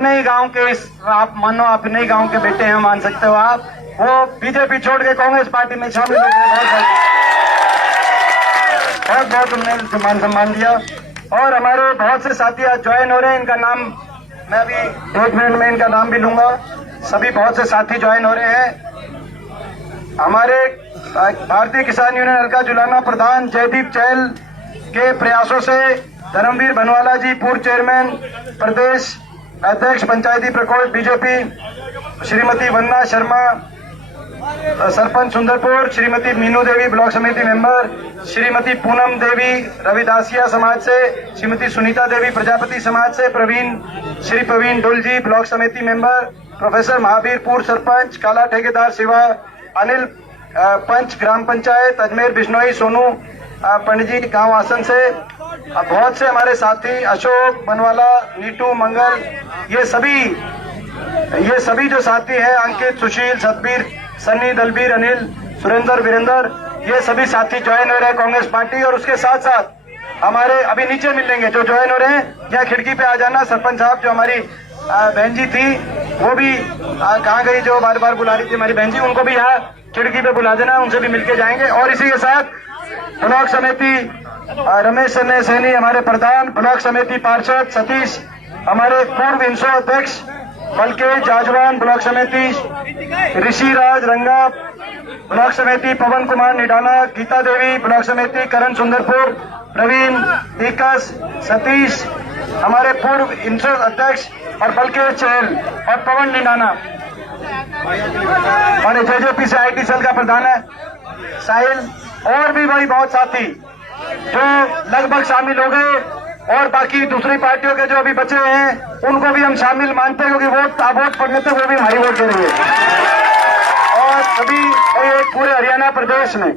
नई गांव के आप मानो आप नई गांव के बेटे हैं, मान सकते हो आप। वो बीजेपी छोड़ के कांग्रेस पार्टी में शामिल हो गए। बहुत उन्होंने मान सम्मान दिया और हमारे बहुत से साथी आज ज्वाइन हो रहे हैं। इनका नाम मैं अभी 1 मिनट में इनका नाम भी लूंगा। सभी बहुत से साथी ज्वाइन हो रहे हैं। हमारे भारतीय किसान यूनियन हल्का जुलाना प्रधान जयदीप चहल के प्रयासों से धर्मवीर बनवाला जी, पूर्व चेयरमैन प्रदेश अध्यक्ष पंचायती प्रकोष्ठ बीजेपी, श्रीमती वंदना शर्मा सरपंच सुंदरपुर, श्रीमती मीनू देवी ब्लॉक समिति मेंबर, श्रीमती पूनम देवी रविदासिया समाज से, श्रीमती सुनीता देवी प्रजापति समाज से, श्री प्रवीण डुल जी ब्लॉक समिति मेंबर, प्रोफेसर महावीर पूर्व सरपंच काला ठेकेदार सेवा, अनिल पंच ग्राम पंचायत अजमेर बिश्नोई, सोनू पंडित जी गांव आसन से, बहुत से हमारे साथी अशोक बनवाला, नीटू मंगल, ये सभी जो साथी हैं, अंकित, सुशील, सतबीर, सन्नी, दलबीर, अनिल, सुरेंद्र, वीरेंद्र, ये सभी साथी ज्वाइन हो रहे हैं कांग्रेस पार्टी। और उसके साथ साथ हमारे अभी नीचे मिलेंगे जो ज्वाइन हो रहे हैं, यहाँ खिड़की पे आ जाना। सरपंच साहब जो हमारी बहन जी थी वो भी कहाँ गई, जो बार बार बुला रही थी हमारी बहन जी, उनको भी यहाँ खिड़की पे बुला देना, उनसे भी मिलके जाएंगे। और इसी के साथ ब्लॉक समिति रमेश सैनी हमारे प्रधान, ब्लॉक समिति पार्षद सतीश, हमारे पूर्व इंसो अध्यक्ष बल्कि जाजवान, ब्लॉक समिति ऋषि राज रंगा, ब्लॉक समिति पवन कुमार निडाना, गीता देवी, ब्लॉक समिति करण सुंदरपुर, प्रवीण दीकस, सतीश हमारे पूर्व इंसो अध्यक्ष और बल्कि चहल और पवन निडाना, और जेजेपी से IT सेल का प्रधान है साहिल, और भी भाई बहुत साथी जो लगभग शामिल हो गए। और बाकी दूसरी पार्टियों के जो अभी बचे हैं उनको भी हम शामिल मानते हैं, क्योंकि वोट पड़ने तक वो भी हमारी वोट दे रही है। और सभी पूरे हरियाणा प्रदेश में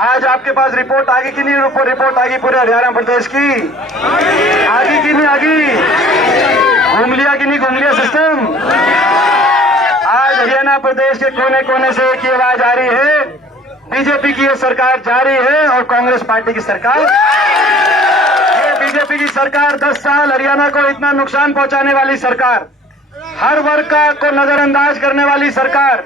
आज आपके पास रिपोर्ट आ गई कि नहीं? रिपोर्ट आ गई पूरे हरियाणा प्रदेश की, आगी कि नहीं आगी? घूम लिया कि नहीं घूम लिया सिस्टम? आज हरियाणा प्रदेश के कोने कोने से एक ही आवाज आ रही है, बीजेपी की ये सरकार जा रही है और कांग्रेस पार्टी की सरकार, ये बीजेपी की सरकार 10 साल हरियाणा को इतना नुकसान पहुंचाने वाली सरकार, हर वर्ग को नजरअंदाज करने वाली सरकार,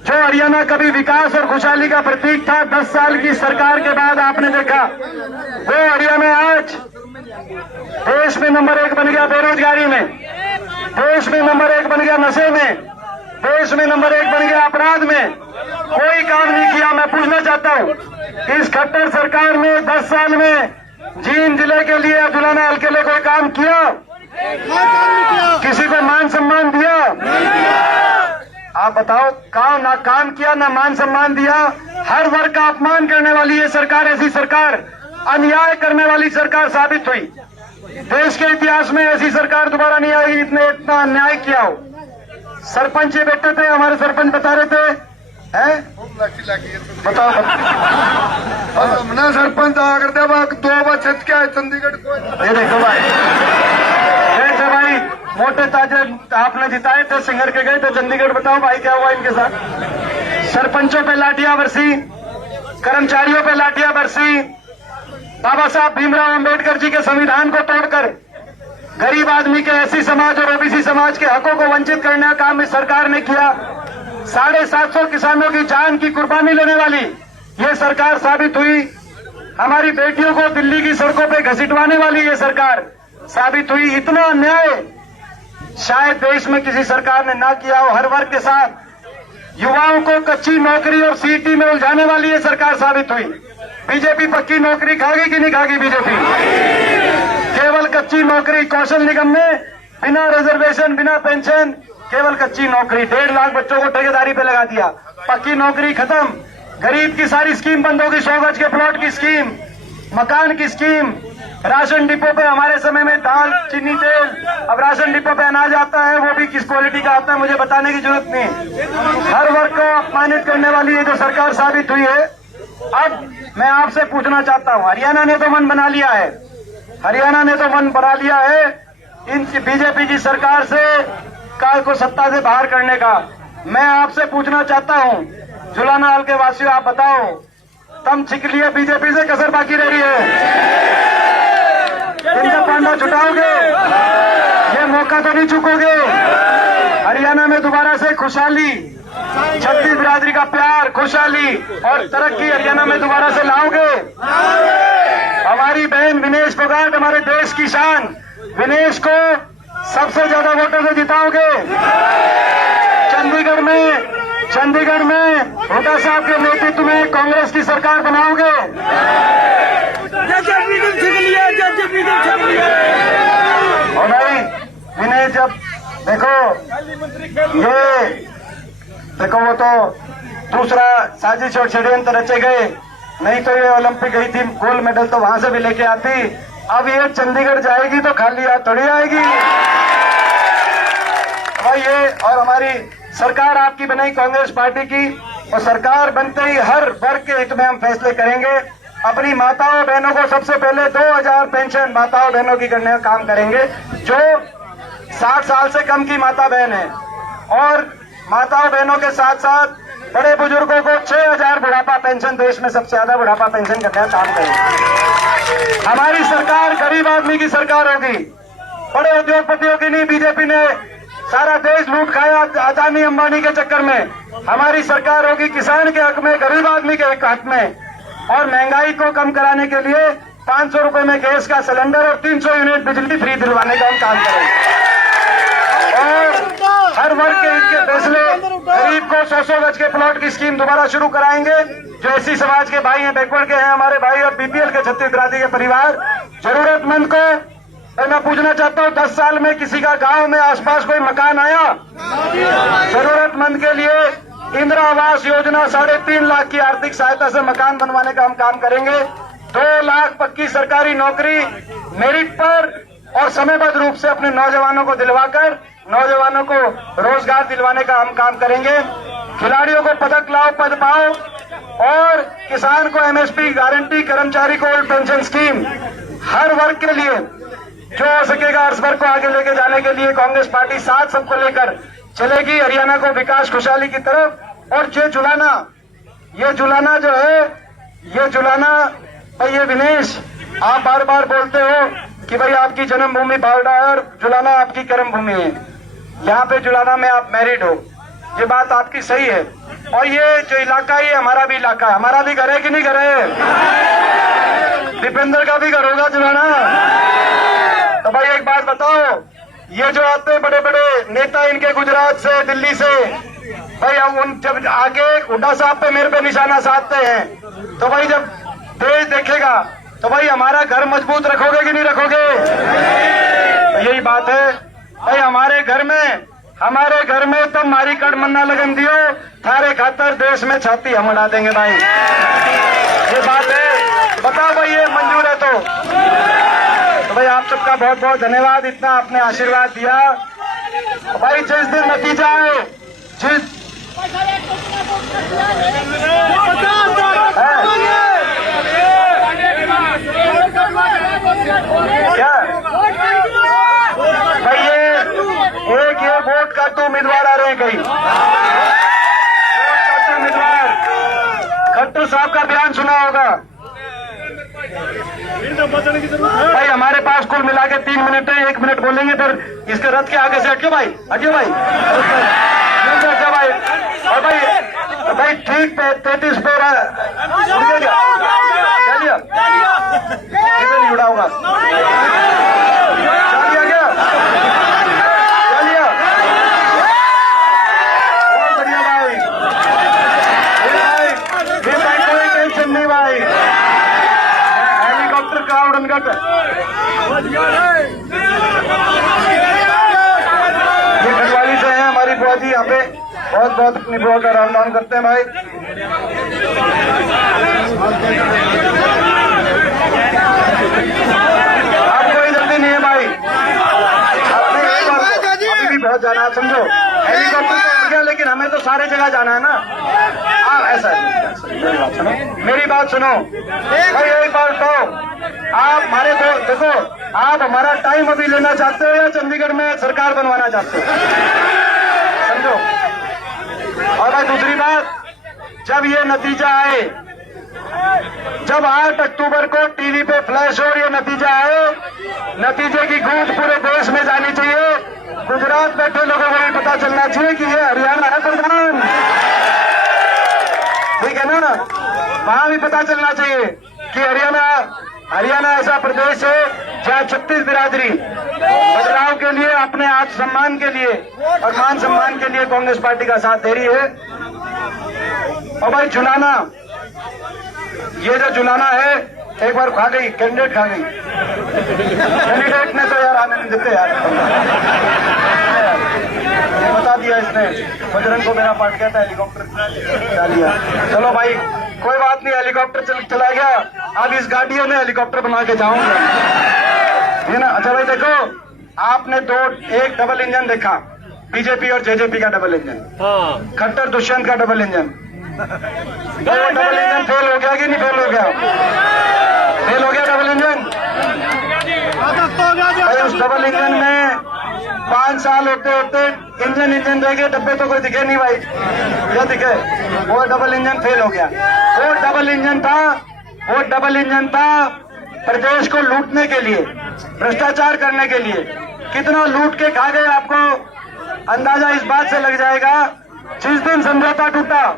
जो हरियाणा कभी विकास और खुशहाली का प्रतीक था, 10 साल की सरकार के बाद आपने देखा वो हरियाणा आज देश में नंबर 1 बन गया बेरोजगारी में, देश में नंबर 1 बन गया नशे में, देश में नंबर 1 बन गया अपराध में। कोई काम नहीं किया। मैं पूछना चाहता हूँ, इस खट्टर सरकार ने 10 साल में जींद जिले के लिए, जुलाना हल्के के लिए कोई काम किया? किसी को मान सम्मान दिया? आप बताओ, ना काम किया ना मान सम्मान दिया। हर वर्ग का अपमान करने वाली ये सरकार, ऐसी सरकार, अन्याय करने वाली सरकार साबित हुई। देश के इतिहास में ऐसी सरकार दोबारा नहीं आई, इतना अन्याय किया हो। सरपंच ये बैठे थे, हमारे सरपंच बता रहे थे, बताओ सरपंच आकर 2 बार छत क्या है चंडीगढ़ को। ये देखो भाई, मोटे ताजे आपने जिताए थे, सिंगर के गए थे चंडीगढ़। बताओ भाई क्या हुआ इनके साथ? सरपंचों पे लाठियां बरसी, कर्मचारियों पे लाठियां बरसी, बाबा साहब भीमराव अंबेडकर जी के संविधान को तोड़कर गरीब आदमी के SC समाज और OBC समाज के हकों को वंचित करने का काम इस सरकार ने किया। 750 किसानों की जान की कुर्बानी लेने वाली ये सरकार साबित हुई। हमारी बेटियों को दिल्ली की सड़कों पे घसीटवाने वाली ये सरकार साबित हुई। इतना अन्याय शायद देश में किसी सरकार ने ना किया हो। हर वर्ग के साथ युवाओं को कच्ची नौकरी और CET में उलझाने वाली ये सरकार साबित हुई। बीजेपी पक्की नौकरी खागी कि नहीं खागी? बीजेपी केवल कच्ची नौकरी, कौशल निगम में बिना रिजर्वेशन, बिना पेंशन, केवल कच्ची नौकरी, 1.5 लाख बच्चों को ठेकेदारी पे लगा दिया। पक्की नौकरी खत्म, गरीब की सारी स्कीम बंद होगी। 100 गज के प्लॉट की स्कीम, मकान की स्कीम, राशन डिपो पे हमारे समय में दाल, चीनी, तेल, अब राशन डिपो पे अनाज आता है, वो भी किस क्वालिटी का आता है मुझे बताने की जरूरत नहीं। हर वर्ग को अपमानित करने वाली ये जो सरकार साबित हुई है। अब मैं आपसे पूछना चाहता हूँ, हरियाणा ने तो मन बना लिया है, हरियाणा ने तो मन बना लिया है इन बीजेपी की सरकार से काल को सत्ता से बाहर करने का। मैं आपसे पूछना चाहता हूँ, जुलाना हाल के वासियों, आप बताओ, तम छिक लिए बीजेपी से कसर बाकी रह रही है? इनका पांडा छुटाओगे? ये मौका तो नहीं चुकोगे? हरियाणा में दोबारा से खुशहाली, छत्तीस बिरादरी का प्यार, खुशहाली और तरक्की हरियाणा में दोबारा से लाओगे? हमारी बहन विनेश फोगाट, हमारे देश की शान विनेश को सबसे ज्यादा वोटों से जिताओगे? चंडीगढ़ में हुड्डा साहब के नेतृत्व में कांग्रेस की सरकार बनाओगे? और भाई विनेश, जब देखो वो तो दूसरा साजिश और षड्यंत्र रचे गए, नहीं तो ये ओलंपिक गई थी, गोल्ड मेडल तो वहां से भी लेके आती। अब ये चंडीगढ़ जाएगी तो खाली हाथ थोड़ी आएगी भाई। ये और हमारी सरकार आपकी बनाई कांग्रेस पार्टी की, और सरकार बनते ही हर वर्ग के हित में हम फैसले करेंगे। अपनी माताओं बहनों को सबसे पहले 2000 पेंशन माताओं बहनों की करने का काम करेंगे, जो 60 साल से कम की माता बहन है, और माताओं बहनों के साथ साथ बड़े बुजुर्गों को 6000 बुढ़ापा पेंशन, देश में सबसे ज्यादा बुढ़ापा पेंशन करने का काम करेंगे। हमारी सरकार गरीब आदमी की सरकार होगी, बड़े उद्योगपतियों की नहीं। बीजेपी ने सारा देश लूट खाया अदानी अंबानी के चक्कर में। हमारी सरकार होगी किसान के हक में, गरीब आदमी के हक में, और महंगाई को कम कराने के लिए 500 रुपए में गैस का सिलेंडर और 300 यूनिट बिजली फ्री दिलवाने का हम काम करेंगे। और हर वर्ग के हित के फैसले, गरीब को 100 गज के प्लॉट की स्कीम दोबारा शुरू कराएंगे। जो एससी समाज के भाई हैं, बैकवर्ड के हैं हमारे भाई, और बीपीएल के 36 बिरादरी के परिवार, जरूरतमंद को मैं पूछना चाहता हूँ, 10 साल में किसी का गांव में आसपास कोई मकान आया? जरूरतमंद के लिए इंदिरा आवास योजना 3.5 लाख की आर्थिक सहायता से मकान बनवाने का हम काम करेंगे। 2 लाख पक्की सरकारी नौकरी मेरिट पर और समयबद्ध रूप से अपने नौजवानों को दिलवाकर नौजवानों को रोजगार दिलवाने का हम काम करेंगे। खिलाड़ियों को पदक लाओ, पद पाओ, और किसान को एमएसपी गारंटी, कर्मचारी को ओल्ड पेंशन स्कीम, हर वर्ग के लिए जो हो सकेगा हर वर्ग को आगे लेके जाने के लिए कांग्रेस पार्टी साथ सबको लेकर चलेगी हरियाणा को विकास खुशहाली की तरफ। और ये जुलाना जो है, ये जुलाना भाई, ये विनेश, आप बार बार बोलते हो कि भाई आपकी जन्मभूमि बावड़ा है और जुलाना आपकी कर्म भूमि है। यहाँ पे जुलाना में आप मैरिड हो, ये बात आपकी सही है। और ये जो इलाका है, ये हमारा भी इलाका है, हमारा भी घर है कि नहीं घर है? दीपेंद्र का भी घर होगा जुलाना। तो भाई एक बात बताओ, ये जो आते बड़े बड़े नेता इनके गुजरात से, दिल्ली से, भाई हम उन जब आके हुड्डा साहब पे, मेरे पे निशाना साधते हैं, तो भाई जब देश देखेगा तो भाई हमारा घर मजबूत रखोगे कि नहीं रखोगे? तो यही बात है भाई, हमारे घर में तुम मारी कड़ मन्ना लगन दियो, थारे खातर देश में छाती हम उड़ा देंगे भाई। ये बात है, बताओ भाई ये मंजूर है तो भाई आप सबका बहुत बहुत धन्यवाद, इतना आपने आशीर्वाद दिया भाई। जिस दिन नतीजा है, क्या भाई, ये वोट का तो उम्मीदवार आ रहे हैं कहीं, वोट का तो उम्मीदवार खट्टर साहब का बयान सुना होगा भाई। हमारे पास कुल मिला के 3 मिनट है, 1 मिनट बोलेंगे, फिर इसके रथ के आगे से हटियो भाई, हटियो भाई, हटियो भाई। और भाई ठीक पे 33 पे इधर नहीं उड़ा होगा, चलिए बहुत बढ़िया भाई, कोई टेंशन नहीं भाई, हेलीकॉप्टर का उड़न का ये खंडवाली से है हमारी बुआ जी, यहाँ पे बहुत बहुत अपनी बुआ का राम नाम करते हैं भाई। आप कोई जल्दी नहीं है भाई, अभी भी बहुत जाना है, समझो हेलीकॉप्टर तो उड़ गया, लेकिन हमें तो सारे जगह जाना है ना। आप ऐसा मेरी बात सुनो भाई, एक बात कहो, आप हमारे तो देखो, आप हमारा टाइम अभी लेना चाहते हो या चंडीगढ़ में सरकार बनवाना चाहते हो, समझो। और भाई दूसरी बात, जब ये नतीजा आए जब 8 अक्टूबर को टीवी पे फ्लैश और ये नतीजा आए, नतीजे की गूंज पूरे देश में जानी चाहिए। गुजरात बैठे लोगों को भी पता चलना चाहिए कि ये हरियाणा है प्रधान, ठीक है ना। वहां भी पता चलना चाहिए कि हरियाणा ऐसा प्रदेश है जहां 36 बिरादरी बदलाव के लिए, अपने आत्मसम्मान के लिए और मान सम्मान के लिए कांग्रेस पार्टी का साथ दे रही है। और भाई जुलाना, ये जो जुलाना है, एक बार खा गई, कैंडिडेट खा गई। कैंडिडेट ने तो यार आने नहीं देते यार, ये बता दिया इसने। बजरंग को मेरा पार्ट कहता है, हेलीकॉप्टर डालिया। चलो भाई कोई बात नहीं, हेलीकॉप्टर चला गया, अब इस गाड़ियों में हेलीकॉप्टर बना के जाऊंगा, है ना। अच्छा भाई देखो, आपने एक डबल इंजन देखा, बीजेपी और जेजेपी का डबल इंजन, खट्टर दुष्यंत का डबल इंजन। वो डबल इंजन फेल हो गया कि नहीं फेल हो गया? फेल हो गया डबल इंजन। भाई उस डबल इंजन में 5 साल होते होते इंजन रह गए, डब्बे तो कोई दिखे नहीं भाई, क्या दिखे? वो डबल इंजन फेल हो गया। वो डबल इंजन था प्रदेश को लूटने के लिए, भ्रष्टाचार करने के लिए। कितना लूट के खा गए आपको अंदाजा इस बात से लग जाएगा। जिस दिन समझौता टूटा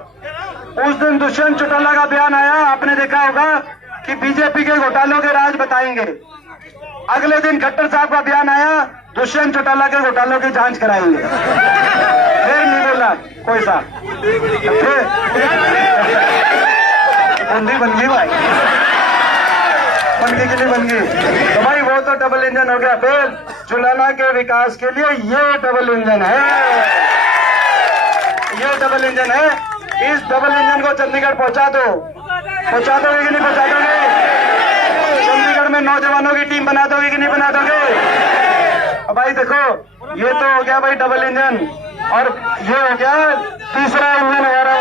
उस दिन दुष्यंत चौटाला का बयान आया, आपने देखा होगा कि बीजेपी के घोटालों के राज बताएंगे। अगले दिन खट्टर साहब का बयान आया, दुष्यंत चौटाला के घोटालों की जांच कराएंगे। फिर नहीं बोला कोई सा, बंदी बन गई भाई, बनगी के लिए बन गई। तो भाई वो तो डबल इंजन हो गया। फिर जुलाना के विकास के लिए ये डबल इंजन है, ये डबल इंजन है। इस डबल इंजन को चंडीगढ़ पहुंचा दोगे कि नहीं पहुंचा दोगे? चंडीगढ़ में नौजवानों की टीम बना दोगे कि नहीं बना दोगे? अब भाई देखो, ये तो हो गया भाई डबल इंजन, और ये हो गया तीसरा इंजन हमारा।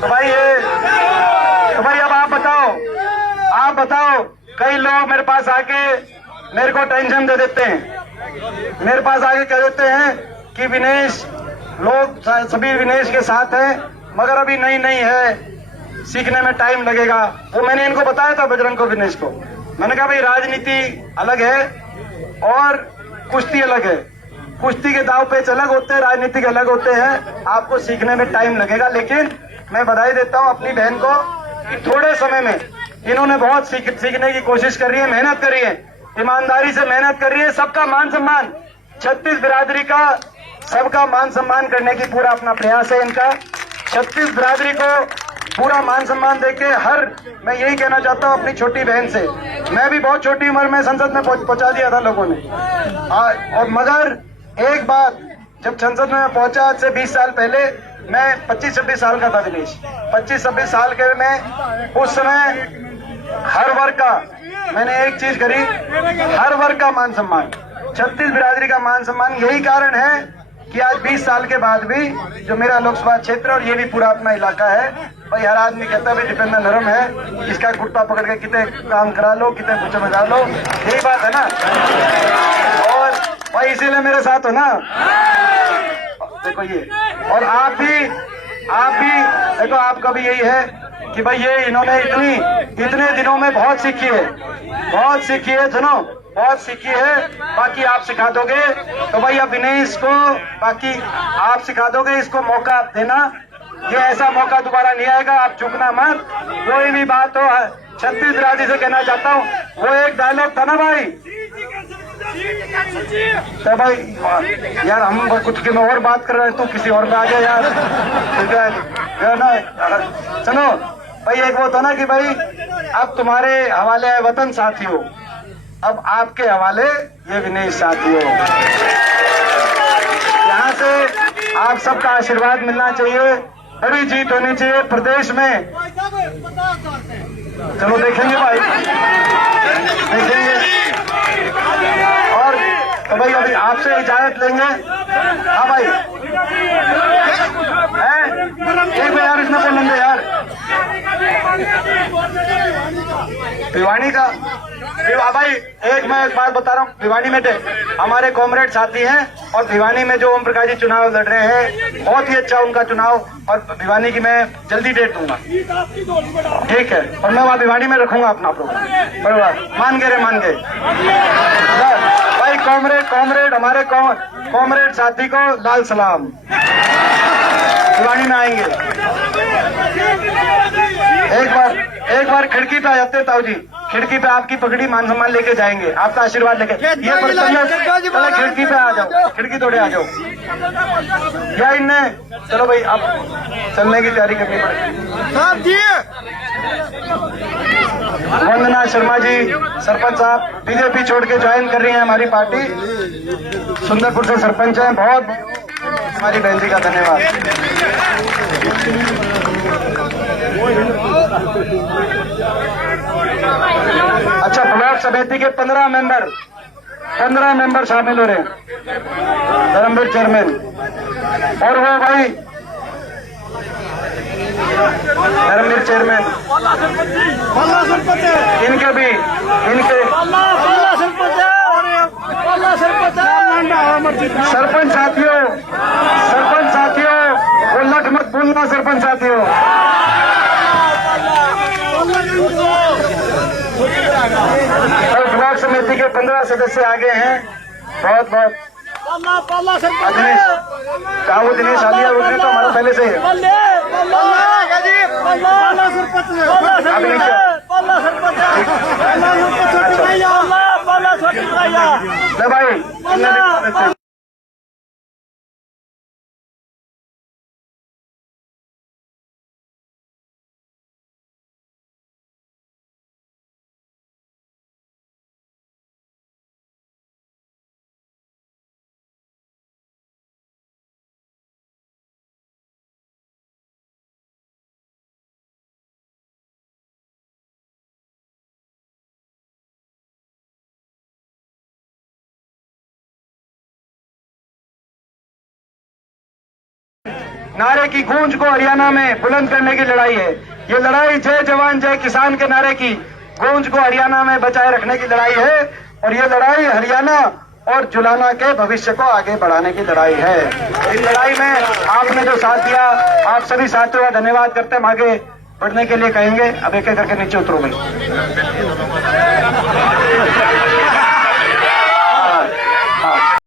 तो भाई अब आप बताओ, कई लोग मेरे पास आके मेरे को टेंशन दे देते हैं, मेरे पास आके कह देते हैं कि विनेश, लोग सभी विनेश के साथ हैं, मगर अभी नहीं है, सीखने में टाइम लगेगा। वो मैंने इनको बताया था, बजरंग को, विनेश को। मैंने कहा भाई राजनीति अलग है और कुश्ती अलग है। कुश्ती के दाव पेच अलग होते हैं, राजनीतिक अलग होते हैं। आपको सीखने में टाइम लगेगा, लेकिन मैं बधाई देता हूं अपनी बहन को कि थोड़े समय में इन्होंने बहुत सीखने की कोशिश कर रही है, मेहनत कर रही है, ईमानदारी से मेहनत कर रही है। सबका मान सम्मान, 36 बिरादरी का सबका मान सम्मान करने की पूरा अपना प्रयास है इनका। 36 बिरादरी को पूरा मान सम्मान देके मैं यही कहना चाहता हूं अपनी छोटी बहन से। मैं भी बहुत छोटी उम्र में संसद में पहुंचा दिया था लोगों ने, और मगर एक बात, जब संसद में पहुंचा आज से 20 साल पहले, मैं 25-26 साल का था विनेश, 25-26 साल के में उस समय हर वर्ग का मैंने एक चीज करी, हर वर्ग का मान सम्मान, 36 बिरादरी का मान सम्मान। यही कारण है कि आज 20 साल के बाद भी जो मेरा लोकसभा क्षेत्र और ये भी पूरा अपना इलाका है, भाई हर आदमी कहता है भाई दीपेंद्र नरम है, इसका कुर्ता पकड़ के कितने काम करा लो, कितने पूछे बजा लो, यही बात है ना। और भाई इसीलिए मेरे साथ हो ना, देखो ये। और आप भी देखो, आपका भी यही है कि भाई ये इन्होंने इतने दिनों में बहुत सीखी है, सुनो, बहुत सीखी है। बाकी आप सिखा दोगे, तो भाई अब विनेश को बाकी आप सिखा दोगे, इसको मौका आप देना। ये ऐसा मौका दोबारा नहीं आएगा, आप चूकना मत। कोई भी बात हो, 36 बिरादरी से कहना चाहता हूँ, वो एक डायलॉग था ना भाई, तो भाई यार हम कुछ की और बात कर रहे हैं, तू किसी और पे आ गया यार, ठीक है ना। सुनो भाई, एक वो था ना कि भाई अब तुम्हारे हवाले है वतन साथियों, अब आपके हवाले ये विनेश साथियों। यहाँ से आप सबका आशीर्वाद मिलना चाहिए, बड़ी जीत होनी चाहिए प्रदेश में। चलो देखेंगे भाई, देखेंगे। और तो भाई अभी आपसे इजाजत लेंगे। हाँ भाई, है एक बार यार इसमें बोलेंगे यार। भिवानी का भाई मैं एक बात बता रहा हूँ। भिवानी में हमारे कॉमरेड साथी हैं और भिवानी में जो ओम प्रकाश जी चुनाव लड़ रहे हैं, बहुत ही अच्छा उनका चुनाव, और भिवानी की मैं जल्दी डेट दूंगा, ठीक है। और मैं वहाँ भिवानी में रखूंगा अपना प्रोग्राम, बराबर। मान गए भाई। कॉमरेड हमारे कॉमरेड साथी को लाल सलाम। भिवानी में आएंगे। एक बार खिड़की पे आ जाते ताऊ जी, खिड़की पे आपकी पगड़ी मान सम्मान लेके जाएंगे, आपका आशीर्वाद लेके। ये खिड़की पे आ जाओ, खिड़की तोड़े आ जाओ। या इनने चलो भाई, अब चलने की तैयारी करनी पड़ेगी। वंदना शर्मा जी सरपंच साहब बीजेपी छोड़ के ज्वाइन कर रही हैं हमारी पार्टी, सुंदरपुर से सरपंच हैं। बहुत हमारी बहन जी का धन्यवाद। अच्छा, ब्लॉक समिति के 15 मेंबर शामिल हो रहे हैं, धर्मवीर चेयरमैन। और वो भाई धर्मवीर चेयरमैन, इनके भी सरपंच साथियों वो लठ मत बोलना, सरपंच साथियों। और ब्लॉक समिति के 15 सदस्य आगे हैं। बहुत दिनेश आलिया उतने तो हमारा पहले से है। भाई नारे की गूंज को हरियाणा में बुलंद करने की लड़ाई है। ये लड़ाई जय जवान जय किसान के नारे की गूंज को हरियाणा में बचाए रखने की लड़ाई है। और ये लड़ाई हरियाणा और जुलाना के भविष्य को आगे बढ़ाने की लड़ाई है। इस लड़ाई में आपने जो साथ दिया, आप सभी साथियों का धन्यवाद करते हैं। हम आगे बढ़ने के लिए कहेंगे। अब एक एक करके नीचे उतरो भाई।